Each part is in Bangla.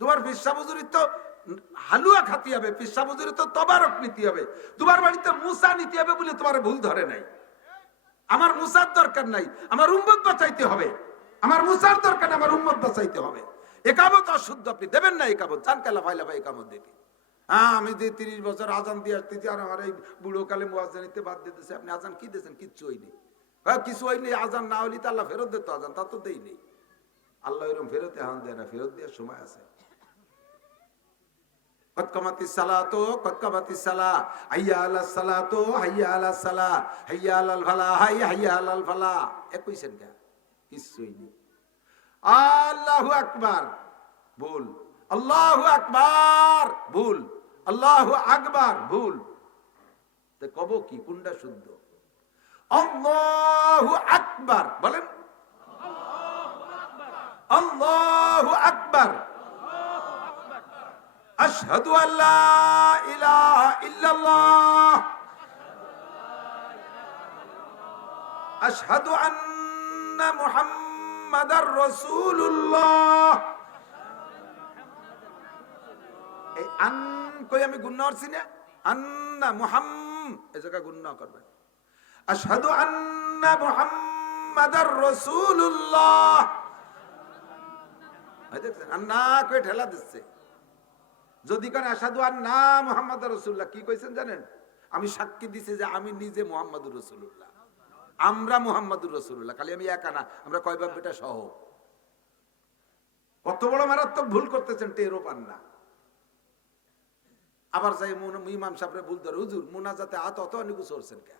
তোমার পিসা হুজুরির তো হালুয়া খাতি হবে, পিসা হুজুরির তো তবারক নিতে হবে, তোমার বাড়িতে মুসা নিতে হবে বলে তোমার ভুল ধরে নাই। আমার মুসার দরকার নাই, আমার উম্মত বাঁচাইতে হবে। আমার মুসার দরকার নাই, আমার উম্মত বাঁচাইতে হবে। একামত অশুদ্ধ, আপনি দেবেন না একামত, চান কালা ফাইলা ভাই একামত দিতে। হ্যাঁ, আমি যে 30 বছর আজান দিয়ে আসতেছি আর আমার এই বুড়ো কালে মুয়াজ্জিনিতে বাদ দিতেছে। আপনি আজান কি দিয়েছেন? কিচ্ছু হয়নি। হ্যাঁ, কিছু হয়নি। আজান না হলে তো আল্লাহ ফেরত দিত, আজান তা তো দেই নেই। আল্লাহ এরকম ফেরত এখন দেয় না, ফেরত দেওয়ার সময় আছে। কদ কামাতিস সালাতু কদ কামাতিস সালাহ, হাইয়া আলাস সালাতু হাইয়া আলাস সালাহ, হাইয়া আলাল ফালাহ হাইয়া আলাল ফালাহ। কইছেন কে? কিছুই নেই। আল্লাহু আকবার, ভুল। আল্লাহু আকবার, ভুল। আল্লাহু আকবার, ভুল। তো কব কি, কোনটা শুদ্ধ? আল্লাহু আকবার বলেন, আল্লাহু আকবার। আশহাদু আল্লা ইলাহা ইল্লাল্লাহ, আশহাদু আন্না মুহাম্মাদার রাসূলুল্লাহ। এই আন কই আমি গুণনা করছি না? আন্না এই জায়গা গুণনা করবেন। আশহাদু আন্না মুহাম্মাদার রাসূলুল্লাহ। দেখছেন, আন্না কই ঠেলা দিচ্ছে। যদি কেন আশহাদু আন্না মুহাম্মাদার রাসূলুল্লাহ, কি কইছেন জানেন? আমি সাক্ষী দিছি যে আমি নিজে মুহাম্মাদুর রাসূলুল্লাহ, আমরা মুহাম্মাদুর রাসূলুল্লাহ। খালি আমি একা না, আমরা কয় বাপ বেটা সহ। কত বড় মারাত্মক ভুল করতেছেন, টেরও পান না। আবার যাই ইমাম সাহেবরে ভুল ধরে, হুজুর মোনাজাতে হাত অত অনেক উচলছেন কে?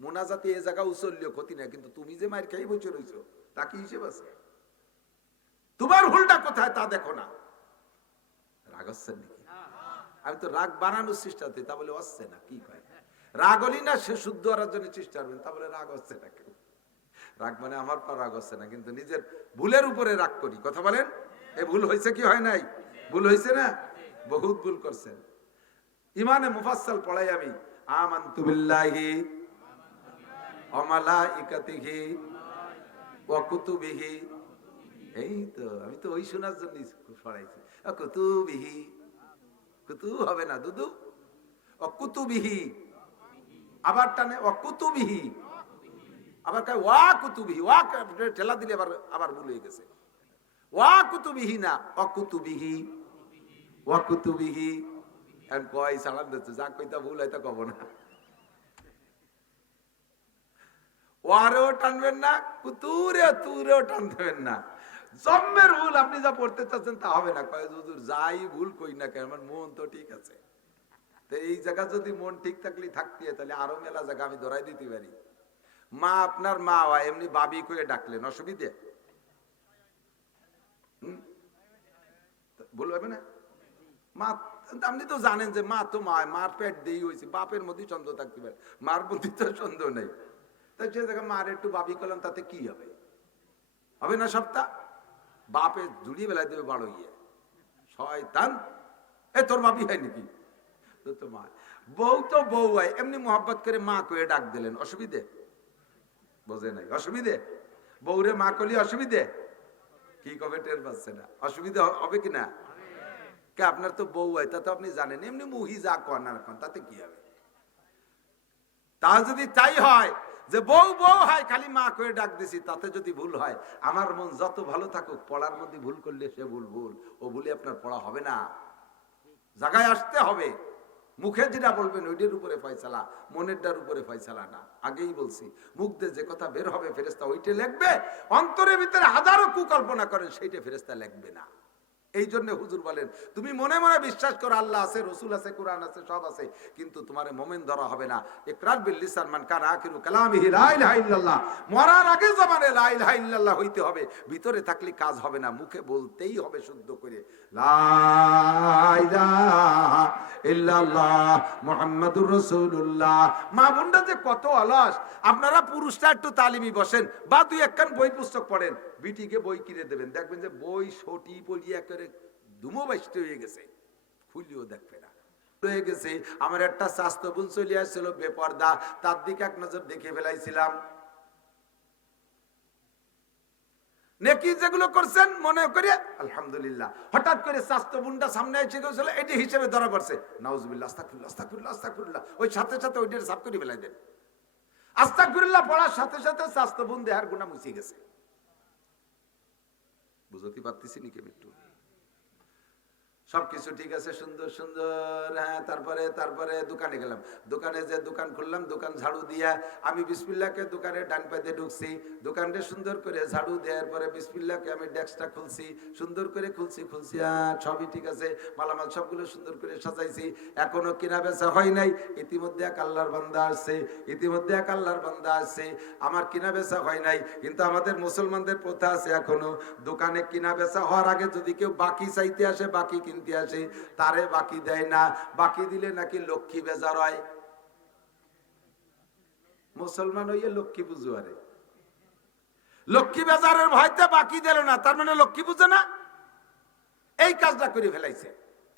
মোনাজাতে এ জায়গা উচললেও ক্ষতি না, কিন্তু তুমি যে মায়ের খেয়ে বসে রইছো তা কি হিসেব আছে? তোমার ভুলটা কোথায় তা দেখো না। রাগ হচ্ছেন নাকি? আমি তো রাগ বানানোর চেষ্টা করি, তা বলে হচ্ছে না। কি কয়? রাগ হলি না সে শুদ্ধ হওয়ার জন্য চেষ্টা করবেন, তা বলে রাগ হচ্ছে না। কেউ রাগ মানে আমার পর রাগ হচ্ছে না, কিন্তু নিজের ভুলের উপরে রাগ করি। কথা বলেন, এ ভুল হয়েছে কি হয় নাই? ভুল হয়েছে না? বহুত ভুল করছেন। ইমানে মুফাসসাল পড়াই আমি, আমানতু বিল্লাহি ওয়া মালাইকাতিহি ওয়া কুতুবিহি। এই তো আমি তো ওই শোনার জন্য পড়াইছি। কুতুবিহি, কুতু হবে না দুদু, ও কুতুবিহি। আবার টানে ও কুতুবিহি, আবার কয় ওয়া কুতুবিহি। ওয়া ঠেলা দিলে আবার ভুল হয়ে গেছে। ওয়া কুতুবিহি না, ও কুতুবিহি, ওয়া কুতুবিহি। এখন কয় সালাম দিচ্ছে, যা কইতা ভুল হয়তো কব না। ওয়ারেও টানবেন না, কুতুরে তুরেও টান দেবেন না। জন্মের ভুল আপনি যা পড়তে চাচ্ছেন তা হবে না। কয় হুজুর যাই ভুল কই না কেন, আমার মন তো ঠিক আছে। তো এই জায়গা যদি মন ঠিক থাকলে থাকতে, তাহলে আরো মেলা জায়গা আমি ধরাই দিতে পারি। মা আপনার মা হয়, এমনি বাবি কয়ে ডাকলেন, অসুবিধে? ভুল হবে না? মা, আপনি তো জানেন যে মা তো মা, মার পেট দেই হয়েছে, বাপের মধ্যে সন্দেহ থাকতে পারে, মার মধ্যে তো সন্দেহ নেই। তাই সে জায়গায় মার একটু বাবি করলাম, তাতে কি হবে? হবে না সপ্তাহ? বাপে জুড়িয়ে বেলায় দেবে বাড়ো গিয়ে, শয়তান। এ তোর বাবি হয় নাকি? তো মা, বউ তো বউ হয়, এমনি মোহাব্বত করে মা কয়ে ডাক দিলেন, অসুবিধে? বোঝে নাই অসুবিধে? বউরে মা করলে অসুবিধে? কি কবে টের পাচ্ছে না? অসুবিধা হবে কিনা? কে আপনার তো বউ হয়, তা তো আপনি জানেন। এমনি মুহি যা কন আর কন, তাতে কি হবে? তা যদি তাই হয় যে বউ বউ হয়, খালি মা করে ডাক দিছি, তাতে যদি ভুল হয়, আমার মন যত ভালো থাকুক, পড়ার মধ্যে ভুল করলে সে ভুল ভুল, ও ভুলে আপনার পড়া হবে না। জায়গায় আসতে হবে। মুখে যেটা বলবেন ওইটার উপরে ফয়সালা, মনেরটার উপরে ফয়সালা না। আগেই বলছি, মুখ দিয়ে যে কথা বের হবে ফেরেশতা ওইটা লিখবে। অন্তরের ভিতরে হাজারো কুকল্পনা করেন, সেইটা ফেরেশতা লিখবে না। এই জন্য হুজুর বলেন, তুমি মনে মনে বিশ্বাস করো আল্লাহ আছে, রসুল আছে, কোরআন আছে, সব আছে, কিন্তু তোমার মোমেন ধরা হবে না। ইকরার বিল লিসান মান কানা আখিরু কালামিহি লা ইলাহা ইল্লাল্লাহ। মরার আগে জবানে লা ইলাহা ইল্লাল্লাহ হইতে হবে, ভিতরে থাকলে কাজ হবে না, মুখে বলতেই হবে শুদ্ধ করে লা ইলাহা ইল্লাল্লাহ মুহাম্মাদুর রাসূলুল্লাহ। মা বোনরা যে কত অলস। আপনারা পুরুষরা একটু তালিমি বসেন বা দুই একখান বই পুস্তক পড়েন, বিটিকে বই কিনে দেবেন, দেখবেন যে বই সটি পড়িয়া করে দুমো বাইশটা হয়ে গেছে, খুলিও দেখবে না হয়ে গেছে। আমার একটা স্বাস্থ্য বোন চলে আসছিল বেপর্দা, তার দিকে এক নজর দেখে ফেলাইছিলাম। নেকি যেগুলো করছেন মনে করে আলহামদুলিল্লাহ। হঠাৎ করে স্বাস্থ্য বুনটা সামনে এসে গেছিল, এটি হিসেবে ধরা পড়ছে, নাউজুবিল্লাহ, আস্তাগফিরুল্লাহ, আস্তাগফিরুল্লাহ, আস্তাগফিরুল্লাহ, ওই সাথে সাথে ওইটার সাফ করে ফেলাই দেন। আস্তাগফিরুল্লাহ পড়ার সাথে সাথে স্বাস্থ্য বুন দেহার গুনাহ মুছে গেছে। বুঝতে পারতেছি নাকি একটু? সবকিছু ঠিক আছে, সুন্দর সুন্দর। হ্যাঁ, তারপরে দোকানে গেলাম, দোকানে যে দোকান খুললাম, দোকান ঝাড়ু দিয়া আমি বিসমিল্লাহকে দোকানে ডান পাইতে ঢুকছি, দোকানটা সুন্দর করে ঝাড়ু দেওয়ার পরে বিসমিল্লাহকে আমি ডেস্কটা খুলছি, সুন্দর করে খুলছি, সবই ঠিক আছে, মালামাল সবগুলো সুন্দর করে সাজাইছি। এখনো কেনা বেচা হয় নাই, ইতিমধ্যে এক আল্লাহর বান্দা আসছে, আমার কেনা বেচা হয় নাই। কিন্তু আমাদের মুসলমানদের প্রথা আছে, এখনো দোকানে কেনা বেচা হওয়ার আগে যদি কেউ বাকি চাইতে আসে, বাকি কিনতে আসে, তারে বাকি দেয় না। বাকি দিলে নাকি লক্ষ্মী বেজার হয়। মুসলমান হইয়ে লক্ষ্মী পুজো, আরে লক্ষ্মী বেজারের ভয়তে বাকি দিল না, তার মানে লক্ষ্মী পুজো না। এই কাজটা করে ফেলাইছে।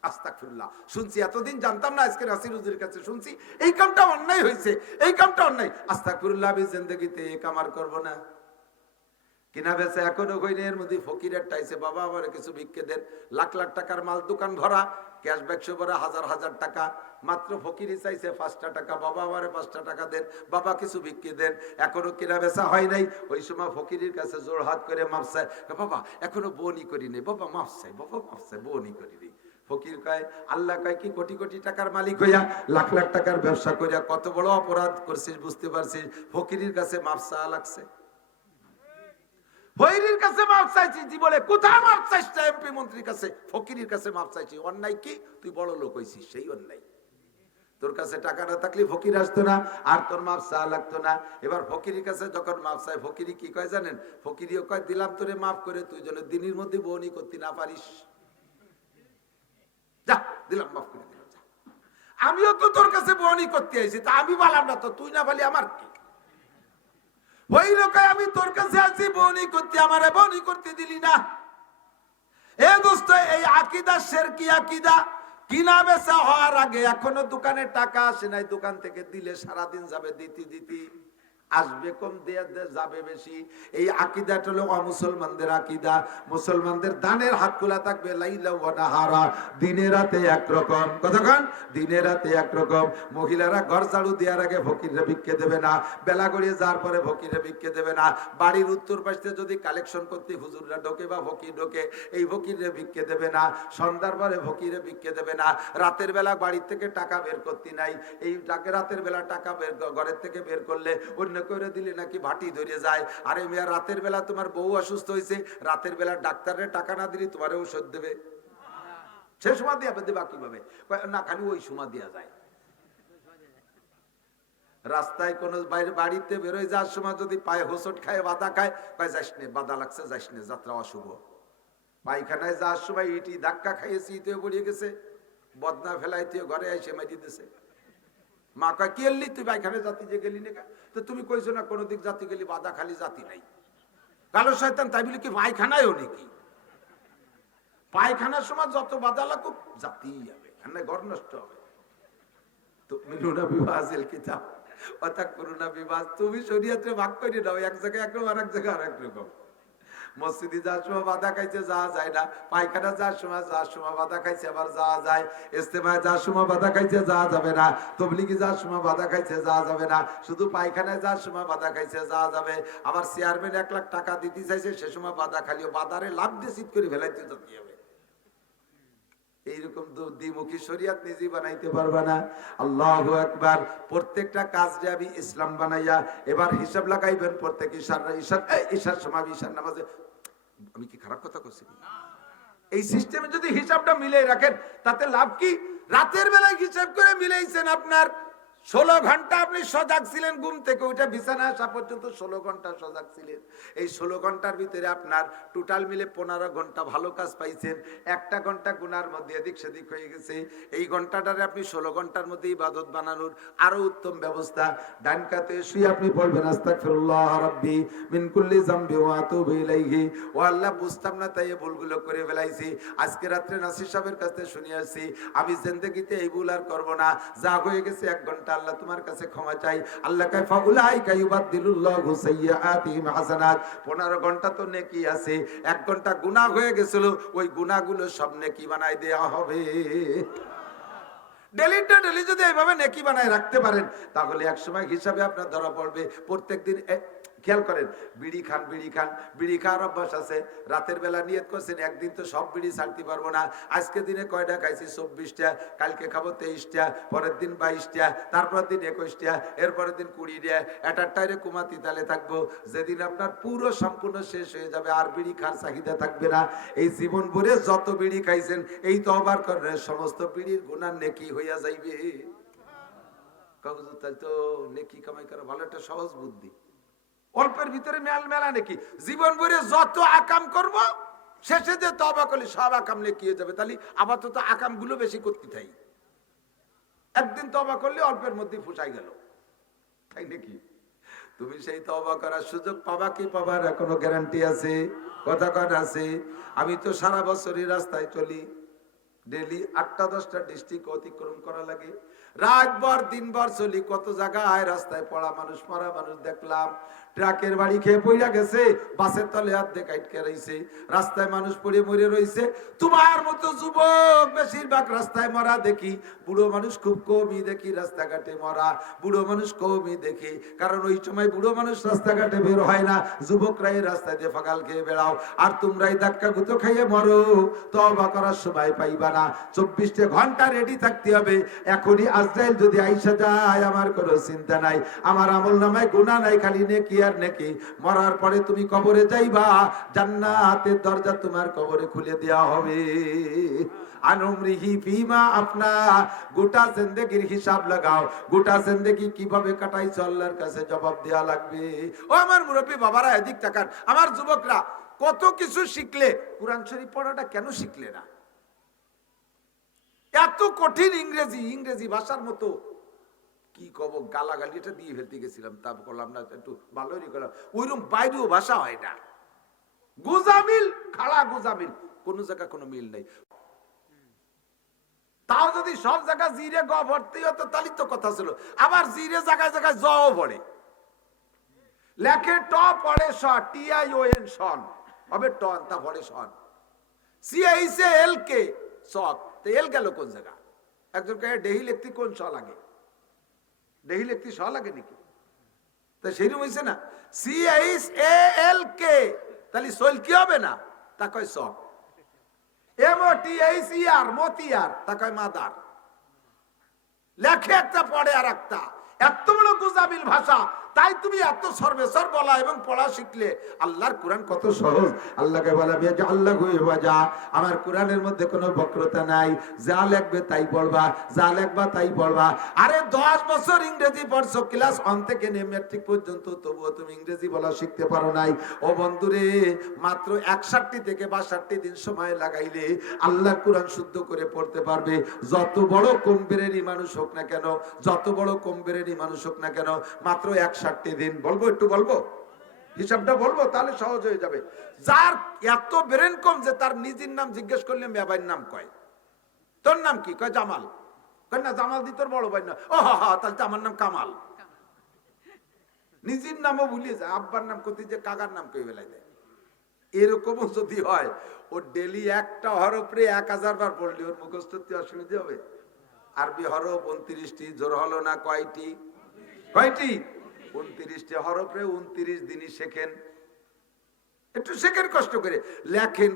আস্তাগফিরুল্লাহ। শুনছি, এতদিন জানতাম না, আজকে নাসির হুজুরের কাছে শুনছি এই কামটা অন্যায় হয়েছে, এই কামটা অন্যায়। আস্তাগফিরুল্লাহ, আমি জিন্দেগিতে এই কাম আর করবো না। কিনা বেচা এখনো হইনি, এর মধ্যে ফকিরের টাইছে, বাবা আমার কিছু ভিক্ষে দেন। লাখ লাখ টাকার মাল, দোকান ভরা, ক্যাশ বাক্স ভরা, হাজার হাজার টাকা। মাত্র ফকিরই চাইছে 5টা টাকা, বাবা আমারে 5টা টাকা দেন, বাবা কিছু ভিক্ষে দেন। এখনো কেনা বেচা হয় নাই। ওই সময় ফকিরের কাছে জোর হাত করে মাপ চায়, বাবা এখনো বনি করি নেই, বাবা মাপ চাই, বাবা মাপ চাই, বনি করি নেই। ফকির কয়, আল্লাহ কয় কি কোটি কোটি টাকার মালিক হইয়া, লাখ লাখ টাকার ব্যবসা করিয়া কত বড় অপরাধ করছিস বুঝতে পারছিস? ফকিরের কাছে মাপ চাওয়া লাগছে। ফকিরের কাছে মাপ চাইছি জীবনে, কোথায় মাপ চাইছ? এমপি মন্ত্রীর কাছে, ফকিরের কাছে মাপ চাইছি। অন্যায় কি? তুই বড় লোক হইছিস, সেই অন্যায়। তোর কাছে টাকা না থাকলে ফকির আসতো না, আর তোর মাপ চাওয়া লাগতো না। এবার ফকিরের কাছে যখন মাপ চাই, ফকিরি কি কয় জানেন? ফকিরিও কয়, দিলাম তোরে মাফ করে, তুই যেন দিনের মধ্যে বনি করতে না পারিস। যা, দিলাম, মাফ করে দিলাম, যা। আমিও তো তোর কাছে বনি করতে আইছি, তা আমি বললাম না তো, তুই না বলি আমার কি? ওই লোক, আমি তোর কাছে আছি বনি করতে, আমারে বনি করতে দিলি না। এ দোস্ত, এই আকীদা শিরকি আকীদা। কিনা বেচা হওয়ার আগে এখনো দোকানে টাকা আসে নাই, দোকান থেকে দিলে সারাদিন যাবে, দিতি আসবে কম, যাবে বেশি। এই আকীদাটা হলো অমুসলমানদের আকীদা। মুসলমানদের দানের হাত খোলা থাকবে, লাইলা ওয়া নাহারা, দিনে রাতে একরকম। কতক্ষণ? দিনে রাতে একরকম। মহিলারা ঘর ঝাড়ু দেওয়ার আগে ফকিরে ভিক্ষে দেবে না, বেলা গড়িয়ে যাওয়ার পরে ফকিরে ভিক্ষে দেবে না। বাড়ির উত্তর পাশে যদি কালেকশন করতে হুজুররা ঢোকে বা ফকির ঢোকে, এই ফকিরে ভিক্ষে দেবে না। সন্ধ্যার পরে ফকিরে ভিক্ষে দেবে না। রাতের বেলা বাড়ির থেকে টাকা বের করতে নাই, এই রাতের বেলা টাকা বের ঘরের থেকে বের করলে অন্য করে দিলে নাকি ভাটি ধরে যায়। আরে মেয়া, রাতের বেলা তোমার বউ অসুস্থ হয়েছে, রাতের বেলা ডাক্তারের টাকা না দিলে তোমার ঔষধ দেবে? সে সময় দিয়ে দেবা কিভাবে? না, খালি ওই সময় দেওয়া যায়। রাস্তায় কোন বাড়িতে বেরোয় যাওয়ার সময় যদি পায়ে হোঁচট খায়, বাধা খায়, কয় যাস নে, বাধা লাগছে, যাস নে, যাত্রা অশুভ। পায়খানায় যাওয়ার সময় ইটি ধাক্কা খাইয়েছি, ইতেও পড়িয়ে গেছে, বদনা ফেলাইতে ঘরে এসে মারি দিতেছে। মা কয়, কি এলি তুই পায়খানে জাতি যে গেলি না? তো তুমি কইছো না কোনো দিক জাতি গেলি, বাধা খালি জাতি নাই। কালো শয়তান, তাই বলি কি পায়খানায়ও নাকি? পায়খানার সময় যত বাধা লাগুক, জাতি যাবে, ঘর নষ্ট হবে। তুমিনুনা বিবাহিল কিতাব অর্থাৎ করুণা বিবাহ, তুমি শরীয়তে ভাগ করে দাও, এক জায়গায় একরকম, আর এক জায়গায় আর একরকম। মসজিদে যাওয়ার সময় বাধা খাইছে, যাওয়া যায় না। পায়খানা যাওয়ার সময় বাধা খাইছে, আবার যাওয়া যায়। ইস্তেমায় যাওয়ার সময় বাধা খাইছে, যাওয়া যাবে না। তবলিগে যাওয়ার সময় বাধা খাইছে, যাওয়া যাবে না। শুধু পায়খানায় যাওয়ার সময় বাধা খাইছে, যাওয়া যাবে। আবার চেয়ারম্যান 1 লাখ টাকা দিতে চাইছে, সে সময় বাধা খালিও, বাধারে লাভ দিয়ে চিৎ করে ফেলাইতে যেতে হবে। এইরকম দ্বিমুখী শরীয়ত নিজে বানাইতে পারবে না। আল্লাহু আকবার। প্রত্যেকটা কাজ যে আমি ইসলাম বানাইয়া, এবার হিসাব লাগাইবেন প্রত্যেক ঈশার সময়, ঈশার নামাজে। আমি কি খারাপ কথা করছি? এই সিস্টেমে যদি হিসাবটা মিলাই রাখেন, তাতে লাভ কি? রাতের বেলায় হিসাব করে মিলাইছেন, আপনার 16 ঘন্টা আপনি সজাগ ছিলেন, ঘুম থেকে ওইটা বিছানা আসা পর্যন্ত 16 ঘন্টা সজাগ ছিলেন। এই 16 ঘন্টার ভিতরে আপনার টোটাল মিলে 15 ঘন্টা ভালো কাজ পাইছেন। 1টা ঘন্টা গুনার মধ্যে এদিক সেদিক হয়ে গেছে। এই ঘন্টাটারে আপনি 16 ঘন্টার মধ্যে ইবাদত বানানোর আরো উত্তম ব্যবস্থা। ডান কাতে শুয়ে আপনি বলবেন, আস্তাগফিরুল্লাহ রাব্বি মিন কুল্লি যামবি ওয়া আতুবু ইলাইহি। ও আল্লাহ, বুঝতাম না তাই এই ভুলগুলো করে ফেলাইছি। আজকে রাতে নাসির সাহেবের কাছে শুনে আসছি, আমি জিন্দেগিতে এই ভুল আর করব না। যা হয়ে গেছে 1 ঘন্টা আল্লাহ তোমার কাছে ক্ষমা চাই। আল্লাহ কয় ফাউলাইকা ইউবাদদিলুল্লাহু সাইয়্যাতিহিম হাসানাত। 15 ঘন্টা তো নেকি আছে, 1 ঘন্টা গুনাহ হয়ে গেছিল, ওই গুনাহগুলো সব নেকি বানাই দেয়া হবে। ডেলি যদি এইভাবে নেকি বানায় রাখতে পারেন, তাহলে একসময় হিসাবে আপনার ধরা পড়বে। প্রত্যেকদিন খেয়াল করেন, বিড়ি খান, বিড়ি খাওয়ার অভ্যাস আছে, রাতের বেলা নিয়ত করছেন একদিন তো সব বিড়ি ছাড়তে পারবো না, আজকে দিনে কয়টা খাইছি 24টা, কালকে খাবো 23টা, পরের দিন 22টা, তারপর দিন 21টা, এরপরের দিন 20টা, এটার টাইরে কুমাতি তালে থাকবো। যেদিন আপনার পুরো সম্পূর্ণ শেষ হয়ে যাবে, আর বিড়ি খার চাহিদা থাকবে না। এই জীবন ভরে যত বিড়ি খাইছেন, এই তওবার করেন, সমস্ত বিড়ির গুনাহ নেকি হইয়া যাইবে। তাই তো নেকি কামাই করা ভালো একটা সহজ বুদ্ধি। অল্পের ভিতরে মেলা নাকি, জীবন ভরে যত আকাম করব, শেষে যে তওবা করলে সব আকাম নেকি হয়ে যাবে। তাহলে আপাতত আকাম গুলো বেশি করতে থাই, একদিন তওবা করলে অল্পের মধ্যে ফুসাই গেল, তাই নাকি? তুমি সেই তওবা করার সুযোগ পাবা কি পাবার এখনো গ্যারান্টি আছে? কথা কথা আছে। আমি তো সারা বছরই রাস্তায় চলি, ডেলি 8টা-10টা ডিস্ট্রিক্ট অতিক্রম করা লাগে, রাতভর দিনভর চলি, কত জায়গায় রাস্তায় পড়া মানুষ, মরা মানুষ দেখলাম। ট্রাকের বাড়ি খেয়ে পইরা গেছে, বাসের তলে অর্ধেক আটকে রইছে, রাস্তায় মানুষ পড়ে মরে রইছে। তোমার মতো যুবক বেশিরভাগ রাস্তায় মরা দেখি, বুড়ো মানুষ খুব কমই দেখি রাস্তাঘাটে মরা, বুড়ো মানুষ কমই দেখি, কারণ ওই সময় বুড়ো মানুষ রাস্তাঘাটে বের হয় না, যুবকরাই রাস্তায় দিয়ে ফাগাল খেয়ে বেড়াও, আর তোমরাই ধাক্কা গুতো খাইয়ে মরো, তওবা করার সময় পাইবা না। 24 ঘন্টা রেডি থাকতে হবে। এখনই আজরাইল যদি আইসা যায়, আমার কোনো চিন্তা নাই, আমার আমলনামায় গুনাহ নাই, খালি নেকি আর নেকি। মরার পরে তুমি কবরে যাইবা, জান্নাতের দরজা তোমার কবরে খুলে দেওয়া হবে। আনুমরিহি ফিমা আপনা, গোটা জিন্দেগির হিসাব লাগাও, গোটা জিন্দেগি কিভাবে কাটাইছো আল্লাহর কাছে জবাব দেওয়া লাগবে। ও আমার মুরব্বী বাবারা, এদিক তাকান, আমার যুবকরা, কত কিছু শিখলে কুরআন শরীফ পড়াটা কেন শিখলে না? এত কঠিন ইংরেজি ভাষার মতো, কি কব, গালাগালিটা দিয়ে ফেলতে গেছিলাম, তা করলাম না, একটু ভালোই করলাম। ওইরকম বাইরেও ভাষা হয় না, গোজামিল, খাড়া গোজামিল, কোন জায়গা কোনো মিল নেই। তাও যদি সব জায়গায় জিরে গ ভর্তি হতো, তাহলে তো কথা ছিল। আবার জিরে জায়গায় জায়গায় জও পড়ে, লেখে ট পড়ে স, TION সন, হবে টন, তা পড়ে সন, CICL কে সক, তো এল গেল কোন জায়গা? একজন কে ডেহি লিখতে কোন স লাগে? ডেহি লিখতে স লাগে নাকি? তা সেইরকম হয়েছে না, CICL কে, তাহলে সইল কি হবে না? তা কয় সক। MOTHER মতিয়ার, তা কয় মাদার। লেখে একটা পড়ে আর একটা, এত বড় গোজামিল ভাষা, তাই তুমি এত সর্বেসর বলা এবং পড়া শিখলে। আল্লাহর কোরআন কত সহজ। আল্লাহকে বলা যে আল্লাহ যা, আমার কোরআনের মধ্যে কোনো বক্রতা নাই, যা লিখবে তাই পড়বা, যা লিখবা তাই পড়বা। আরে 10 বছর ইংরেজি পড়ছো, ক্লাস 1 থেকে নিয়ে ম্যাট্রিক পর্যন্ত, তবুও তুমি ইংরেজি বলা শিখতে পারো নাই। ও বন্ধুরে, মাত্র 61 থেকে 62 দিন সময় লাগাইলে আল্লাহর কোরআন শুদ্ধ করে পড়তে পারবে। যত বড় কমবেরেরই মানুষ হোক না কেন, যত বড় কমবেরেরই মানুষ হোক না কেন, মাত্র 61 দিন। বলবো, একটু বলবো, হিসাবটা বলবো, তাহলে সহজ হয়ে যাবে। যার এত ব্রেন কম যে তার নিজের নাম জিজ্ঞেস করলে মেয়ের নাম কয়, তোর নাম কি? কয় জামাল। কয় না, জামাল দি তোর বড় ভাই না। ও হা, তাহলে তো আমার নাম কামাল। নিজের নামও ভুলিয়ে যায়, আব্বার নাম করতে যে কাকার নাম কই বেলায় দেয়। এরকমও যদি হয়, ও ডেলি একটা হরফে 1000 বার পড়লে ওর মুখস্থ অসুবিধা হবে? আরবি হরফ 29টি, জোর হলো না কয়টি? 29টি হরফে 29 দিনই শেখেন। একটু শেখেন কষ্ট করে, লেখেন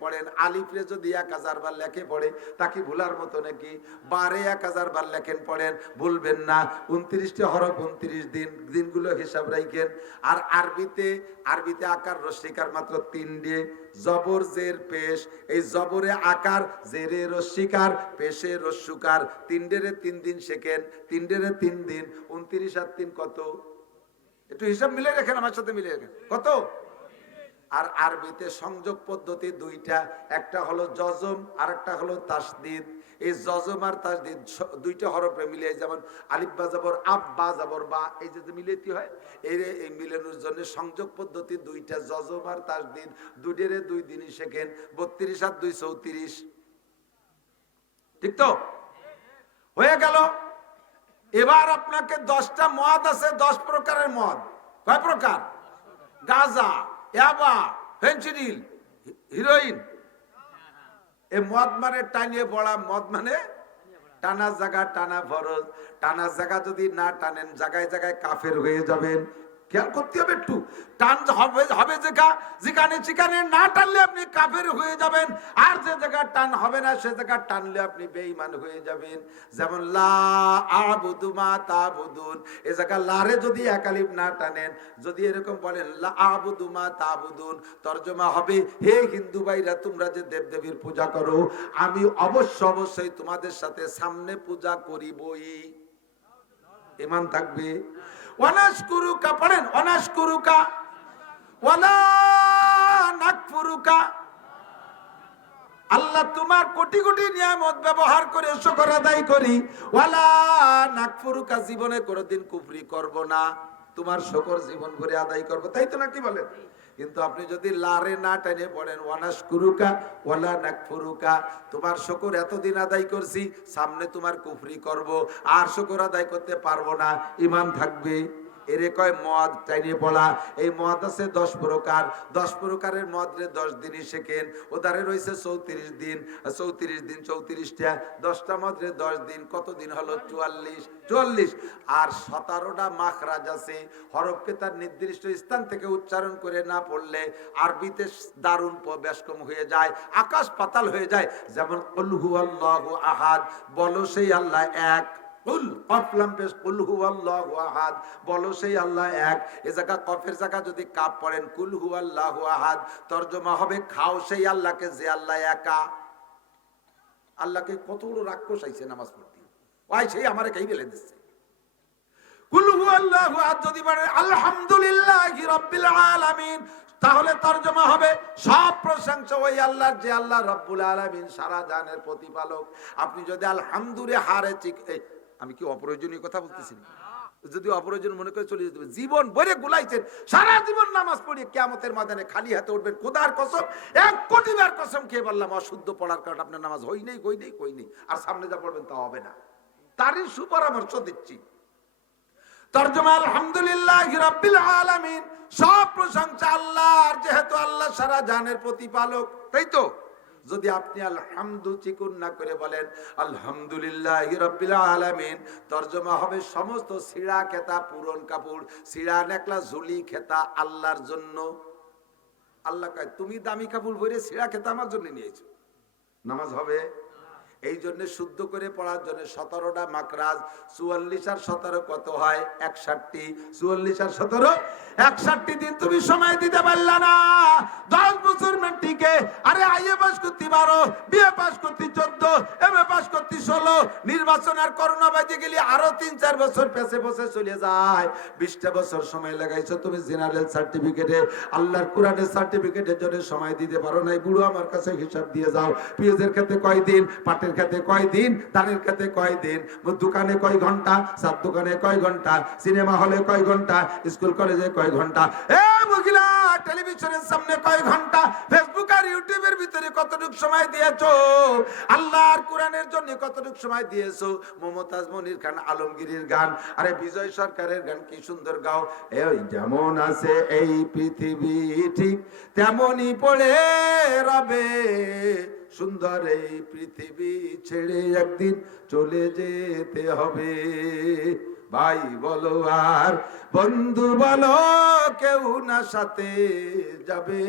পড়েন। আলিফরে যদি 1000 বার লেখে পড়ে, তাকে ভুলার মতো নাকি? বারে 1000 বার লেখেন পড়েন, ভুলবেন না। 29টি হরফ 29 দিন, দিনগুলো হিসাব রাখেন। আর আরবিতে আকার রস্যিকার মাত্র 3 জবর জের পেশ, এই জবরে আকার, জেরে রস্যিকার, পেশে রস্যুকার, 3 দিন শেখেন, 3 দিন, 29 আর 3 কত? একটু হিসাব মিলে রাখেন, আমার সাথে মিলে রাখেন, কত? আর আরবিতে সংযোগ পদ্ধতি 2টা, একটা হলো জজম আর একটা হলো তাসদিদ। এই জজম আর তাসদিদ 2টা হরফে মিলে, যেমন আলিফ বা জবর আব, বা জবর বা, এই যে মিলাইতে হয়, এই মিলানোর জন্য সংযোগ পদ্ধতি 2টা, জজম আর তাসদিদ, 2 দিনই শেখেন। 32 আর 2 34, ঠিক তো হয়ে গেল। এবার আপনাকে 10টা মদ আছে, 10 প্রকারের মদ। কয় প্রকার? গাঁজা, ইয়াবা, ফেন্সিডিল, হিরোইন। এ মদ মানে টানিয়ে পড়া, মদ মানে টানা জায়গা, টানা ফরজ। টানা জায়গা যদি না টানেন, জায়গায় জায়গায় কাফের হয়ে যাবেন। খেয়াল করতে হবে একটু। টান হবে যেখানে না টানলে আপনি কাফের হয়ে যাবেন, আর যে জায়গা টান হবে না সে জায়গা টানলে আপনি বেঈমান হয়ে যাবেন। যেমন লা আবুদু মা তাবুদুন, এই জায়গা লারে যদি একালিফ না টানেন, যদি এরকম বলেন লা আবুদু মা তাবুদুন, তরজমা হবে হে হিন্দু ভাইরা তোমরা যে দেবদেবীর পূজা করো, আমি অবশ্যই তোমাদের সাথে সামনে পূজা করিবই। ঈমান থাকবে। ওয়ানাশকুরুকা পড়েন, ওয়ানাশকুরুকা ওয়ালা নাকফুরুকা। আল্লাহ তোমার কোটি কোটি নিয়ামত ব্যবহার করে শুকর আদায় করি। ওয়ালা নাকফুরুকা, জীবনে কোনোদিন কুফরি করব না, তোমার শুকর জীবন ভরে আদায় করব। তাই তো নাকি বলেন? কিন্তু আপনি যদি লারে না টেনে পড়েন ওয়ানাশকুরুকা ওয়ালা নাকফুরুকা, তোমার শুকর এতদিন আদায় করছি, সামনে তোমার কুফরি করব, আর শুকর আদায় করতে পারবো না, ঈমান থাকবে। এরে কয় মদ টাইনে পড়া। এই মদ আছে 10 প্রকার। 10 প্রকারের মদ রে 10 দিনই শেখেন। ওদারে রয়েছে 34 দিন, 34 দিন 34টা। 10টা মদ রে 10 দিন, কত দিন হলো? 44। আর 17টা মাখরাজ আছে, হরফকে তার নির্দিষ্ট স্থান থেকে উচ্চারণ করে না পড়লে আরবিতে দারুণ বেশকম হয়ে যায়, আকাশ পাতাল হয়ে যায়। যেমন কুল হুয়াল্লাহু আহাদ, বলো সেই আল্লাহ এক। কুল কফ লাম পেশ, কুল হুয়াল্লাহু আহাদ, বলো সেই আল্লাহ এক। এই জায়গা কফের জায়গা যদি কাপ পড়েন কুল হুয়াল্লাহু আহাদ, তরজমা হবে খাও সেই আল্লাহকে যে আল্লাহ একা। আল্লাহকে কত বড় রাক্ষস আইছে নামাজ পড়তে, ওই সেই আমারে কই বলে দিচ্ছে। কুল হুয়াল্লাহু আহাদ যদি বলেন আলহামদুলিল্লাহি রাব্বিল আলামিন, তাহলে তরজমা হবে সব প্রশংসা ওই আল্লাহর যে আল্লাহ রব্বুল আলামিন, সারা জাহানের প্রতিপালক। আপনি যদি আলহামদুলিল্লাহ হারে আমি কি অপ্রয়োজনীয় কথা বলতেছি? যদি অপ্রয়োজন মনে করে চলে যেতে, জীবন ভরে গুলাইছেন, সারা জীবন নামাজ পড়িয়ে কিয়ামতের ময়দানে খালি হাতে উঠবেন। খোদার কসম, 1 কোটি বার কসম খেয়ে বললাম, অশুদ্ধ পড়ার কারণে আপনার নামাজ হই নেই, আর সামনে যা পড়বেন তা হবে না। তারই সুপরামর্শ দিচ্ছি। তরজমা আলহামদুলিল্লাহি রাব্বিল আলামিন, সব প্রশংসা আল্লাহর, যেহেতু আল্লাহ সারা জাহানের প্রতিপালক। তাই তো যদি আপনি আলহামদু চিকুন না করে বলেন আলহামদুলিল্লাহি রাব্বিল আলামিন, তরজমা হবে সমস্ত ছিঁড়া খেতা, পুরন কাপড়, ছিঁড়া নেকলা, ঝুলি খেতা আল্লাহর জন্য। আল্লাহ কয় তুমি দামি কাপড় পরে ছিঁড়া খেতা আমার জন্য নিয়েছো, নামাজ হবে? এই জন্য শুদ্ধ করে পড়ার জন্য 17টা মাকরাজ। 44 আর 17 কত হয়? 61। 44 আর 17 61 দিন তুমি সময় দিতে পারলা না। 10 বছর মেট্রিকে, আরে আইএ পাস করতে 12, বিএ পাস করতে 14, এমএ পাস করতে 16, নির্বাচন আর করোনা বাজে গেলে আরো 3-4 বছর পেছে বসে চলে যায়। 20টা বছর সময় লাগাইছো তুমি জেনারেল সার্টিফিকেটে, আল্লাহর কোরআনের সার্টিফিকেটের জন্য সময় দিতে পারো নাই। বুড়ো আমার কাছে হিসাব দিয়ে যাও, পেঁয়াজের ক্ষেত্রে কয়দিন, পাটের খেতে কয়দিন, ধানের খেতে কয়দিন, দোকানে কয় ঘন্টা, সাত দোকানে কয় ঘন্টা, সিনেমা হলে কয় ঘন্টা, স্কুল কলেজে কয় ঘন্টা, মহিলা টেলিভিশনের সামনে কয় ঘন্টা, ফেসবুক আর ইউটিউবের ভিতরে কতটুকু সময় দিয়েছো, আল্লাহর কোরআনের জন্য কতটুকু সময় দিয়েছো। মমতাজ মনির খান আলমগীরের গান, আরে বিজয় সরকারের গান কি সুন্দর গাও। এই যেমন আছে এই পৃথিবী ঠিক তেমনই পড়ে রবে, সুন্দর এই পৃথিবী ছেড়ে একদিন চলে যেতে হবে। ভাই বলো আর বন্ধু বলো, কেউ না সাথে যাবে,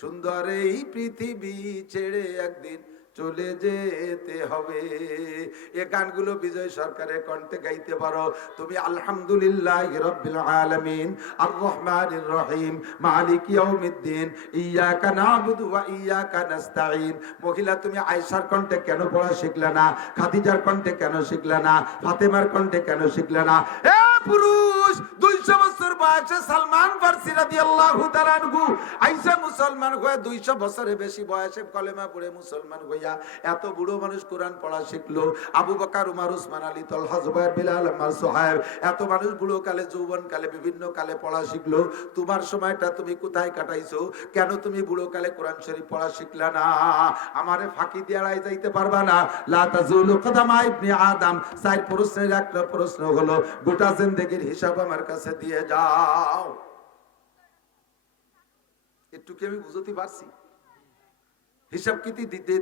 সুন্দর এই পৃথিবী ছেড়ে একদিন চলে যেতে হবে। এই গানগুলো বিজয় সরকারের কণ্ঠে গাইতে পারো তুমি। আলহামদুলিল্লাহি রাব্বিল আলামিন, আর রহমানির রহিম, মালিক ইয়াউমিদ্দিন, ইয়াকা না'বুদু ওয়া ইয়াকা নাস্তাঈন। মহিলা তুমি আয়েশার কণ্ঠে কেন পড়া শিখলে না? খাদিজার কণ্ঠে কেন শিখলে না? ফাতেমার কণ্ঠে কেন শিখলে না? এ পুরুষ 200 বছর বয়সে সালমান ফারসি রাদিয়াল্লাহু তাআলা আনহু আইসা মুসলমান হয়ে 200 বছরের বেশি বয়সে কলেমা পড়ে মুসলমান হইয়া এত বুড়ো মানুষ কোরআন পড়া শিখলো। আবু বকর, উমর, উসমান, আলী, তালহা, জুবায়ের, বিলাল, আম্মার, সুহায়ব এত মানুষ বুড়ো কালে, যৌবন কালে, বিভিন্ন কালে পড়া শিখলো। তোমার সময়টা তুমি কোথায় কাটাইছো? কেন তুমি বুড়ো কালে কোরআন শরীফ পড়া শিখলা না? আমারে ফাঁকি দিয়ে এড়াই যাইতে পারবা না। লা তাজুলু কদামা ইবনে আদম। 4 প্রশ্নের একটা প্রশ্ন হলো গোটা জিন্দেগীর হিসাব আমার কাছে দিয়ে যাও। একটু কি আমি বুঝতে পারছি? হিসাব কি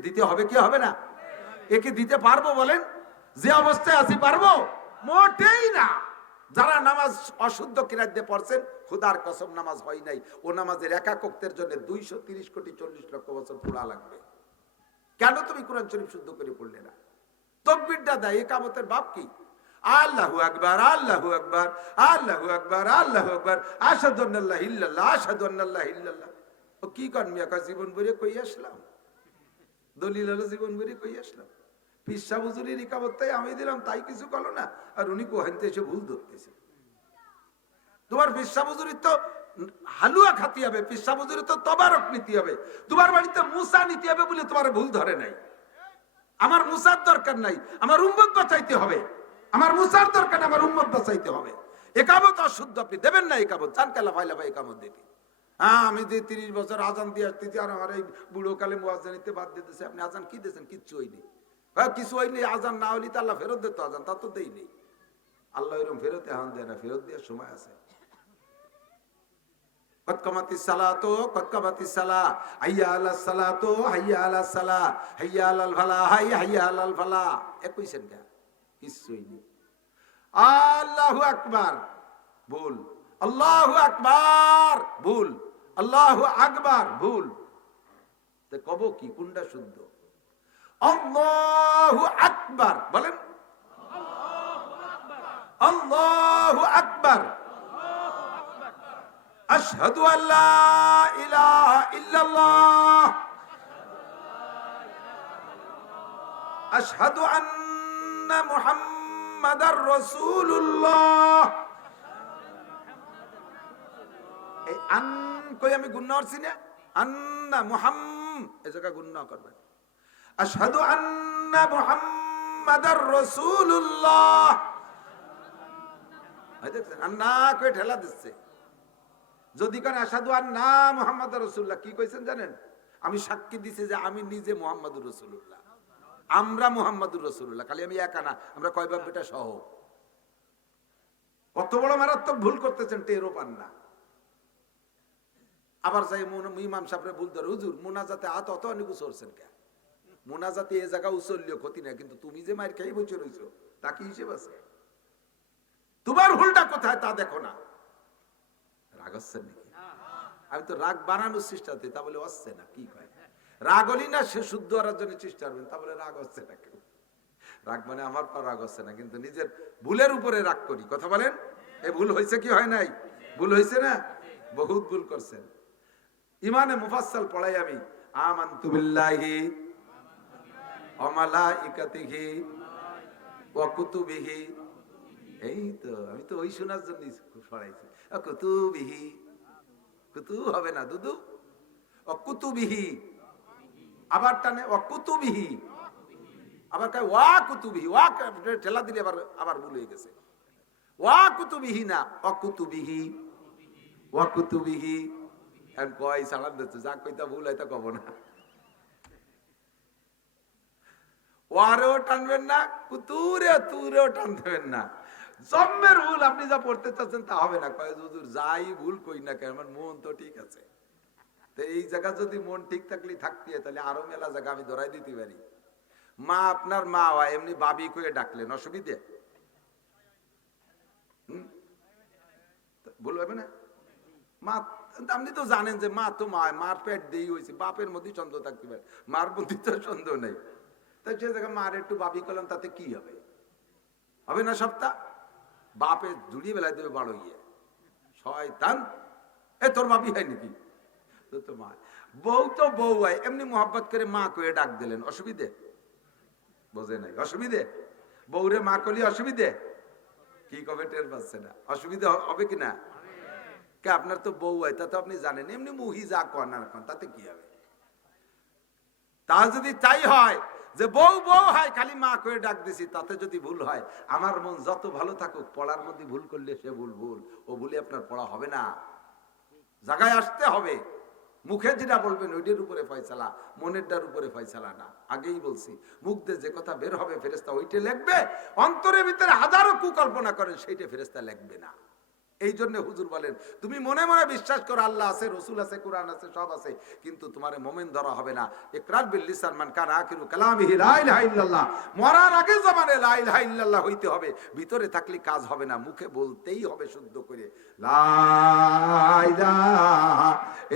দিতে হবে কি হবে না? একে দিতে পারবো বলেন? যে অবস্থায় আছি পারবো? মোটেই না। যারা নামাজ অশুদ্ধ কিরাত দিয়ে পড়ছেন, খোদার কসম নামাজ হয় নাই। ও নামাজের একাকত্বের জন্য 230 কোটি 40 লক্ষ বছর পোড়া লাগবে। কেন তুমি কোরআন শরীফ শুদ্ধ করে পড়লে না? তাকবীরটা দেয়, ইকামতের বাপ কি? আল্লাহু আকবার, আল্লাহু আকবার, আল্লাহু আকবার, আল্লাহু আকবার, আশহাদু আন্না লা ইলাহা ইল্লাল্লাহ, আশহাদু আন্না লা ইলাহা ইল্লাল্লাহ। ও কি কন মিয়া? কয় জীবন ভরে কই আসলাম। দলিল হলো জীবন ভরে কই আসলাম। পিসা হুজুরের ইকামতটাই আমি দিলাম, তাই কিছু করলো না। আর উনি কোহেনতে এসে ভুল ধরতেছে। তোমার পিসা হুজুরির তো হালুয়া খাতি হবে, পিসা হুজুরির তো তবারক নিতে হবে। তোমার বাড়িতে মুসা নিতে হবে বলে তোমার ভুল ধরে নাই। আমার মুসার দরকার নাই, আমার উম্মত বাঁচাইতে হবে। আমার মুসার দরকার, আমার উম্মত বাঁচাইতে হবে। একামত অশুদ্ধ আপনি দেবেন না। একামত চান কালা ফাইলা ভাই একামত দিতে। হ্যাঁ, আমি যে 30 বছর আজান দিয়ে আসতেছি আর আমার এই বুড়ো কালে মুয়াজ্জিনিতে বাদ দিতেছে। আপনি আজান কি দিয়েছেন? কিচ্ছু হয়নি। কিছু হয়নি। আজান না হইলে তো আল্লাহ ফেরত দিত। আজান তা তো দেই নেই। আল্লাহ এরকম ফেরত এখন দেয় না, ফেরত দেওয়ার সময় আছে। কতকামাতিস সালাতো, কতকামাতিস সালাহ, হাইয়া আলাস সালাতো, হাইয়া আলাস সালাহ, হাইয়া আলাল ফালাহ, হাইয়া আলাল ফালাহ। একই সেন্টা, কিছুই নেই। আল্লাহু আকবার, ভুল। আল্লাহু আকবার, ভুল। আল্লাহু আকবার, ভুল। তে কব কি? কোনটা শুদ্ধ? আল্লাহু আকবার বলেন। আল্লাহু আকবার। আশহাদু আল্লা ইলাহা ইল্লাল্লাহ, আশহাদু আন্না মুহাম্মাদার রাসূলুল্লাহ। এই আন কই আমি গুণনা করছি না? আন্না এই জায়গা গুণনা করবেন। আশহাদু আন্না মুহাম্মাদার রাসূলুল্লাহ। দেখছেন, আন্না কই ঠেলা দিচ্ছে। যদি কেন আশহাদু আন্না মুহাম্মাদুর রাসূলুল্লাহ, কি কইছেন জানেন? আমি সাক্ষী দিছি যে আমি নিজে মুহাম্মাদুর রাসূলুল্লাহ, আমরা মুহাম্মাদুর রাসূলুল্লাহ। খালি আমি একা না, আমরা কয় বাপ বেটা সহ। কত বড় মারাত্মক ভুল করতেছেন, টেরও পান না। আবার যাই ইমাম সাহেবরে ভুল ধরে, হুজুর মুনাজাতে অত অনেক উচলছেন কে? মুনাজাতে এ জায়গা উচললেও ক্ষতি নাই, কিন্তু তুমি যে মায়ের খেয়ে বসে রইছো তা কি হিসেব আছে? তোমার ভুলটা কোথায় তা দেখো না। রাগ হচ্ছে নাকি? আমি তো রাগ বানানোর চেষ্টা করি, তা বলে হচ্ছে না। কি কয়? রাগ হলি না সে শুদ্ধ হওয়ার জন্য চেষ্টা করবেন, তা বলে রাগ হচ্ছে না। কেউ রাগ মানে আমার পর রাগ হচ্ছে না, কিন্তু নিজের ভুলের উপরে রাগ করি। কথা বলেন, এই ভুল হয়েছে কি হয় নাই? ভুল হয়েছে না? বহুত ভুল করছেন। ইমানে মুফাসসাল পড়াই আমি, আমানতু বিল্লাহি ওয়া মালাইকাতিহি ওয়া কুতুবিহি। এই তো আমি তো ওই শোনার জন্য পড়াইছি। কুতুবিহি, কুতু হবে না দুদু, কুতুবিহি। আবার টানে কুতুবিহি, আবার কয় ওয়া কুতুবিহি। ওয়া ঠেলা দিলে আবার ভুল হয়ে গেছে। ওয়া কুতুবিহি না, অকুতুবিহি, ওয়া কুতুবিহি। এখন কয় সালাম দিচ্ছে, যা কইতা ভুল হয় তা কব না। ওয়ারেও টানবেন না, কুতুরে তুরেও টানবেন না। জন্মের ভুল আপনি যা পড়তে চাচ্ছেন তা হবে না। কয় হুজুর যাই ভুল কই না কেন, আমার মন তো ঠিক আছে। তো এই জায়গা যদি মন ঠিক থাকলে থাকতে, তাহলে আরো মেলা জায়গা আমি ধরাই দিতে পারি। মা আপনার মা হয়, এমনি বাবি কয়ে ডাকলেন, অসুবিধে? ভুল হবে না? মা, আপনি তো জানেন যে মা তো মা, মার পেট দিয়ে হয়েছে, বাপের মধ্যে চন্দ্র থাকতে পারে, মার মধ্যে তো চন্দ্র নেই। তাই সে জায়গায় মার একটু বাবি করলাম, তাতে কি হবে? হবে না সপ্তাহ? বাপে জুড়িয়ে বেলায় দেবে বড় ইয়ে শয়তান। এ তোর বাপি হয় নাকি? তো মা, বউ তো বউ হয়, এমনি মোহাব্বত করে মা কয়ে ডাক দিলেন, অসুবিধে? বোঝে নাই অসুবিধে? বউরে মা করলে অসুবিধে? কি কবে টের পাচ্ছে না? অসুবিধা হবে কিনা? কে আপনার তো বউ হয়, তা তো আপনি জানেন, এমনি মুহি যা কন না কন তাতে কি হবে? তা যদি তাই হয় যে বউ বউ হয় খালি মা করে ডাক দিছি, তাতে যদি ভুল হয়, আমার মন যত ভালো থাকুক, পড়ার মধ্যে ভুল করলে সে ভুল ভুল, ও ভুলে আপনার পড়া হবে না। জায়গায় আসতে হবে। মুখে যেটা বলবেন ওইটার উপরে ফয়সালা, মনেরটার উপরে ফয়সালা না। আগেই বলছি, মুখ দিয়ে যে কথা বের হবে ফেরেশতা ওইটা লিখবে, অন্তরের ভিতরে হাজারো কুকল্পনা করেন সেইটা ফেরেশতা লিখবে না। এই জন্য হুজুর বলেন, তুমি মনে মনে বিশ্বাস করো আল্লাহ আছে, রসুল আছে, কোরআন আছে, সব আছে, কিন্তু তোমার মোমেন ধরা হবে না। ইকরার বিল লিসান মান কানা আখিরু কালামিহি লা ইলাহা ইল্লাল্লাহ, মরার আগে জবানে লা ইলাহা ইল্লাল্লাহ হইতে হবে, ভিতরে থাকলে কাজ হবে না, মুখে বলতেই হবে শুদ্ধ করে লা ইলাহা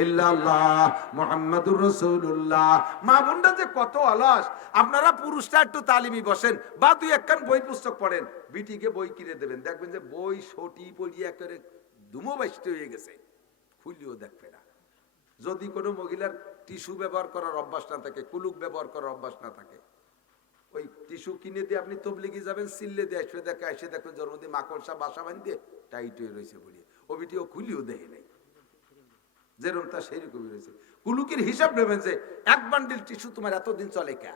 ইল্লাল্লাহ মুহাম্মাদুর রাসূলুল্লাহ। মা বোনরা যে কত অলস, আপনারা পুরুষরা একটু তালিমি বসেন বা দুই একখান বই পুস্তক পড়েন, বিটিকে বই কিনে দেবেন, দেখবেন যে বই সটি পড়িয়া করে দুমো বাইশতে হয়ে গেছে, খুলিও দেখবে না। যদি কোনো মহিলার টিস্যু ব্যবহার করার অভ্যাস না থাকে, কুলুক ব্যবহার করার অভ্যাস না থাকে, ওই টিস্যু কিনে দিয়ে আপনি তবলিগি যাবেন, সিললে দিয়ে আসবে, দেখে এসে দেখবেন জন্মদিন মাকড়সা বাসা বাঁধিয়ে টাইট হয়ে রয়েছে বলিয়ে, ও বিটিও খুলিও দেখে নেই, যেরকম তা সেইরকমই রয়েছে। কুলুকের হিসাব নেবেন যে এক বান্ডিল টিস্যু তোমার এতদিন চলে কে?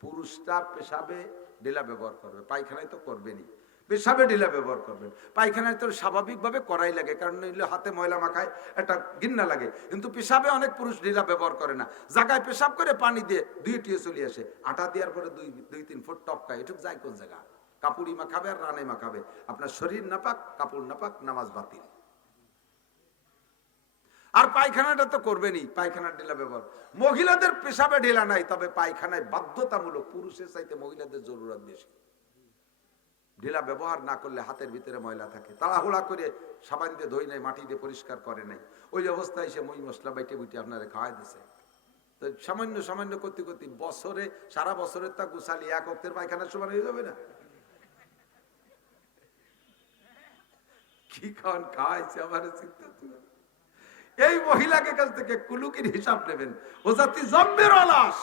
পুরুষটা পেশাবে ঢিলা ব্যবহার করবে, পায়খানায় তো করবেনই, পেশাবে ঢিলা ব্যবহার করবেন, পায়খানায় তো স্বাভাবিকভাবে করাই লাগে, কারণ নইলে হাতে ময়লা মাখায় একটা ঘিন্না লাগে, কিন্তু পেশাবে অনেক পুরুষ ঢিলা ব্যবহার করে না, জায়গায় পেশাব করে পানি দিয়ে ধুয়ে চলে আসে, আটা দেওয়ার পরে দুই তিন ফুট টপকায়, এটুক যায় কোন জায়গা? কাপড়ি মাখাবে আর রানে মাখাবে, আপনার শরীর নাপাক, কাপড় নাপাক, নামাজ বাতিল। আর পায়খানাটা তো করবেনই, পায়খানার ঢিলা ব্যবহার। মহিলাদের পেশাবে ঢিলা নাই, তবে পায়খানায় বাধ্যতামূলক, পুরুষের চাইতে মহিলাদের জরুরত বেশি। ঢিলা ব্যবহার না করলে হাতের ভিতরে ময়লা থাকে, তাড়াহুড়া করে সাবান দিয়ে ধুই নাই, মাটি দিয়ে পরিষ্কার করে নাই, ওই অবস্থায় এসে মই মশলা বাইটে বুটে আপনারা খাওয়াই দিছে। তো সামান্য সামান্য করতে করতে বছরে, সারা বছরের তা গুছালি এক অক্তের পায়খানার সমান হয়ে যাবে না? কি খাওয়ান খাওয়াইছে আমার চিন্তা। এই মহিলাকে কাছ থেকে কুলুকির হিসাব নেবেন, ও জাতি জম্বের অলস,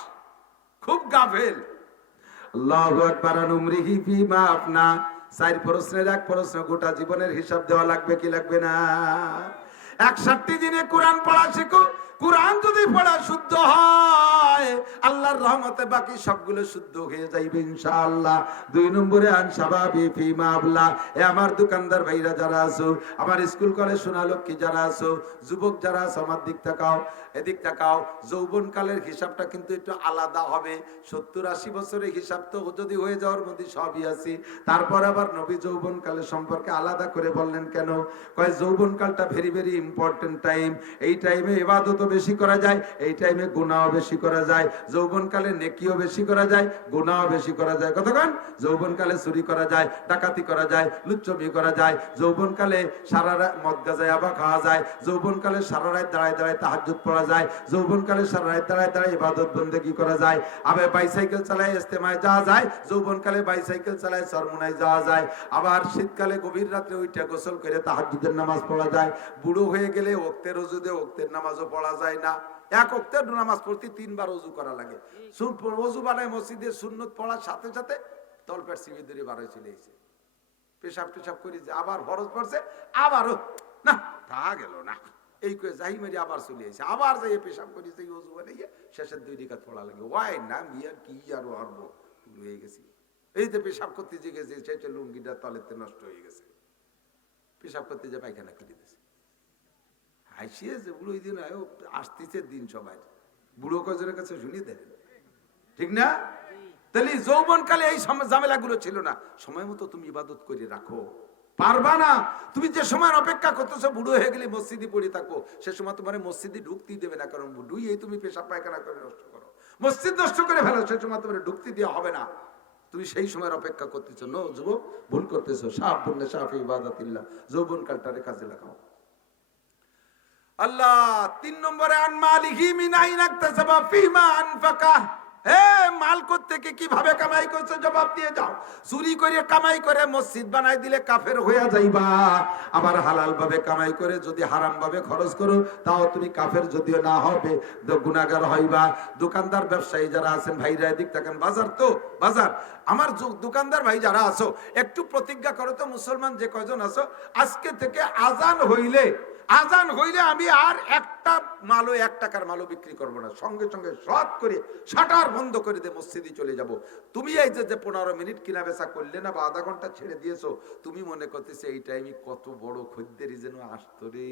খুব গাফেল। আল্লাহু আকবার। উমরিহি ফিমা আপনা, চার প্রশ্নের এক প্রশ্ন, গোটা জীবনের হিসাব দেওয়া লাগবে কি লাগবে না? 61 দিনে কোরআন পড়া শিখো, কোরআন যদি পড়া শুদ্ধ হয় আল্লাহর রহমতে বাকি সবগুলো শুদ্ধ হয়ে যাইবে ইনশাআল্লাহ। 2 নম্বরে আন শাবাবি ফিমা আবলা, এ আমার দোকানদার ভাইরা যারা আছো, আমার স্কুল কলেজ সোনালক্ষ্মী যারা আছো, যুবক যারা আছো, আমার দিক তাকাও, এদিক তাকাও। যৌবনকালের হিসাবটা কিন্তু একটু আলাদা হবে। 70-80 বছরের হিসাব তো যদি হয়ে যাওয়ার মধ্যে সবই আছে, তারপর আবার নবী যৌবনকালের সম্পর্কে আলাদা করে বললেন কেন? কয় যৌবনকালটা ভেরি ভেরি ইম্পর্টেন্ট টাইম, এই টাইমে ইবাদত বেশি করা যায়, এই টাইমে গুনাহও বেশি করা যায়, যৌবনকালে নেকিও বেশি করা যায়, গুনাহও বেশি করা যায়। কতক্ষণ? যৌবনকালে চুরি করা যায়, ডাকাতি করা যায়, লুচ্চমি করা যায়, যৌবনকালে সারা রাত মদ গাঁজা আবা খাওয়া যায়, যৌবনকালে সারা রাত দাঁড়ায় দাঁড়ায় তাহাজ্জুদ পড়া যায়, যৌবনকালে সারা রাত দাঁড়ায় দাঁড়ায় ইবাদত বন্দেগী করা যায়, আবার বাইসাইকেল চালায় ইস্তেমায় যাওয়া যায়, যৌবনকালে বাইসাইকেল চালায় চরমুনায় যাওয়া যায়, আবার শীতকালে গভীর রাত্রে ওইটা গোসল করে তাহাজ্জুদের নামাজ পড়া যায়, বুড়ো হয়ে গেলে ওক্তের ওজুদে ওক্তের নামাজও পড়া যায় না। এক ওক্তের নামাজ পড়তে 3 বার ওযু করা লাগে। ওযু বানায় মসজিদের সুন্নত পড়ার সাথে সাথে তলপেট সিবি ধরে বার হয়ে চলে এসেছে, পেশাব টেশাব করে যে আবার ফরজ পড়ছে, আবারও না তা গেল না, এই করে যাই মেরে আবার চলে এসেছে, আবার যাই পেশাব করি, যাই ওযু বানাইয়া শেষের 2 রিকাত পড়া লাগে। ওয়াই না মিয়া কি আর হারবো, হয়ে গেছি। এই যে পেশাব করতে যে গেছে সেটা লুঙ্গিটা তলেতে নষ্ট হয়ে গেছে, পেশাব করতে যে পায়খানা করে দিয়েছে। হাসিয়ে যে বুড়ো ওই দিন আসতেছে দিন সবাই, বুড়ো কজনের কাছে শুনি দেন, ঠিক না? তাহলে যৌবনকালে এই ঝামেলাগুলো ছিল না। সময় মতো তুমি ইবাদত করে রাখো, পারবা না? তুমি যে সময় অপেক্ষা করতেছো বুড়ো হয়ে গেলে মসজিদে পড়ে থাকো, সে সময় তোমার মসজিদে ঢুকতেই দেবে না, কারণ বুড়ুই তুমি পেশাব পায়খানা করে নষ্ট করো, মসজিদ নষ্ট করে ফেলো, সে সময় তোমার ঢুকতে দেওয়া হবে না। তুমি সেই সময়ের অপেক্ষা করতেছো। নো যুবক, ভুল করতেছো। সাফ বললে সাফ ইবাদাতিল্লাহ, যৌবনকালটারে কাজে লাগাও। আল্লাহ 3 নম্বরে আন মালিহি মিন আইন ইকতাসাবা ফিমা আনফাকা, হে মাল থেকে কিভাবে কামাই করছে জবাব দিয়ে যাও। চুরি করে কামাই করে মসজিদ বানাই দিলে কাফের হইয়া যাইবা, আবার হালাল ভাবে কামাই করে যদি হারাম ভাবে খরচ করো তাও তুমি কাফের যদিও না হবে গুনাহগার হইবা। দোকানদার ব্যবসায়ী যারা আছেন ভাইরা এদিক থাকেন, বাজার তো বাজার, আমার দোকানদার ভাই যারা আছো একটু প্রতিজ্ঞা করো তো, মুসলমান যে কয়জন আছো, আজকে থেকে আজান হইলে আমি আর একটা মালও 1 টাকার মালও বিক্রি করবো না, সঙ্গে সঙ্গে শর্ট করে শাটার বন্ধ করে দিয়ে মসজিদে চলে যাব। তুমি এই যে 15 মিনিট কিনা বেচা করলে না বা আধা ঘন্টা ছেড়ে দিয়েছো, তুমি মনে করতেছে এই টাইমে কত বড় খদ্দেরই যেন আসতো রে।